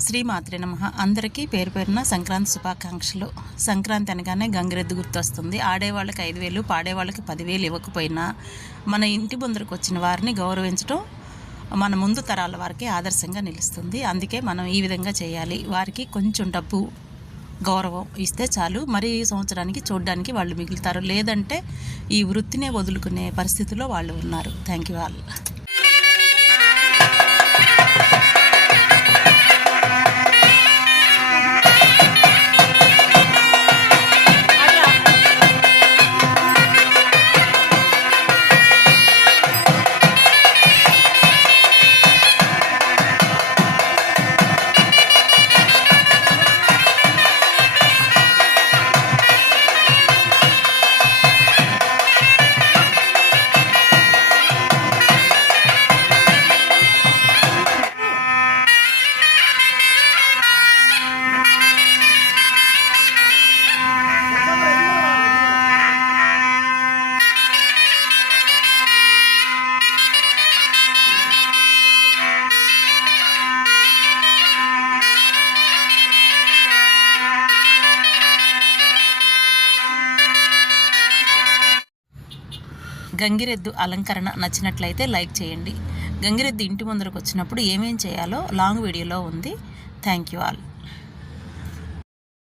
శ్రీమాత్రి నమ. అందరికీ పేరు పేరున సంక్రాంతి శుభాకాంక్షలు. సంక్రాంతి అనగానే గంగిరెద్దు గుర్తొస్తుంది. ఆడేవాళ్ళకి ఐదు వేలు పాడేవాళ్ళకి పదివేలు ఇవ్వకపోయినా మన ఇంటి ముందరకు వచ్చిన వారిని గౌరవించడం మన ముందు తరాల వారికి ఆదర్శంగా నిలుస్తుంది. అందుకే మనం ఈ విధంగా చేయాలి. వారికి కొంచెం డబ్బు గౌరవం ఇస్తే చాలు. మరి ఈ సంవత్సరానికి చూడడానికి వాళ్ళు మిగులుతారు. లేదంటే ఈ వృత్తినే వదులుకునే పరిస్థితిలో వాళ్ళు ఉన్నారు. Thank you all. గంగిరెద్దు అలంకరణ నచ్చినట్లయితే లైక్ చేయండి. గంగిరెద్దు ఇంటి ముందరకు వచ్చినప్పుడు ఏమేం చేయాలో లాంగ్ వీడియోలో ఉంది. Thank you all.